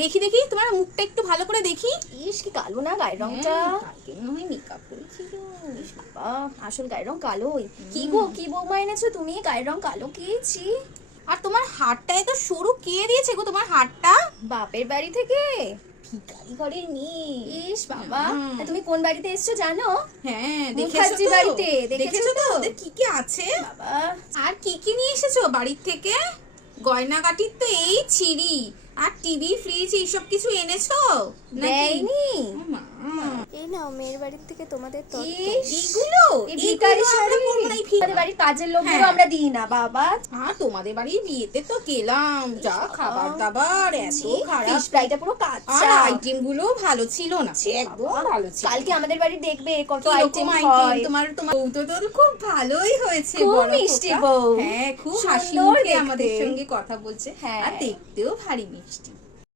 দেখি দেখি তোমার মুখটা একটু ভালো করে দেখি। ইস কি কালো না গায়ের রংটা। কালকে মনে হয় মেকআপ করেছিল। ইস বাবা, আসল গায়ের রং কালোই। কি গো, কি বৌমা এনেছো তুমি? গায়ের রং কালো কিছি। আর তোমার হাতটা এত সরু কে দিয়েছে গো তোমার হাতটা? বাপের বাড়ি থেকে। ভিখারি ঘরের মেয়ে। ইস বাবা, তা তুমি কোন বাড়িতে এসছো জানো? হ্যাঁ দেখেছো মুখার্জি তো? বাড়িতে। দেখেছো তো ওদের কি কি আছে? বাবা, আর কি কি নিয়ে এসেছো বাড়ির থেকে? গয়নাগাটির তো এই ছিঁড়ি, আর টিভি ফ্রিজ এইসব কিছু এনেছো নাকি? দেয়নি। মা, এই নাও মেয়ের বাড়ির থেকে তোমাদের তত্ত্ব। ইস, এইগুলো এই ভিখারি এইগুলো আমরা শাড়ি। পরবো না, এই আমাদের বাড়ির কাজের লোকগুলো হ্যাঁ। আমরা দিই না বাবা। আর তোমাদের বাড়ির বিয়েতে তো গেলাম, যা খাবার দাবার এত খারাপ, ফিশ ফ্রাইটা পুরো আর কাঁচা। আইটেম গুলো ভালো ছিল না, একদম ভালো ছিল কালকে না। আমাদের বাড়ি দেখবে কত কিরকম আইটেম item? হয়। তোমার বউ তো খুব ভালোই হয়েছে, খুব বড় মিষ্টি খোকা। বউ। হ্যাঁ খুব হাসি সুন্দর মুখে দেখতে। আমাদের সঙ্গে কথা বলছে, হ্যাঁ। আর দেখতেও ভারী মিষ্টি।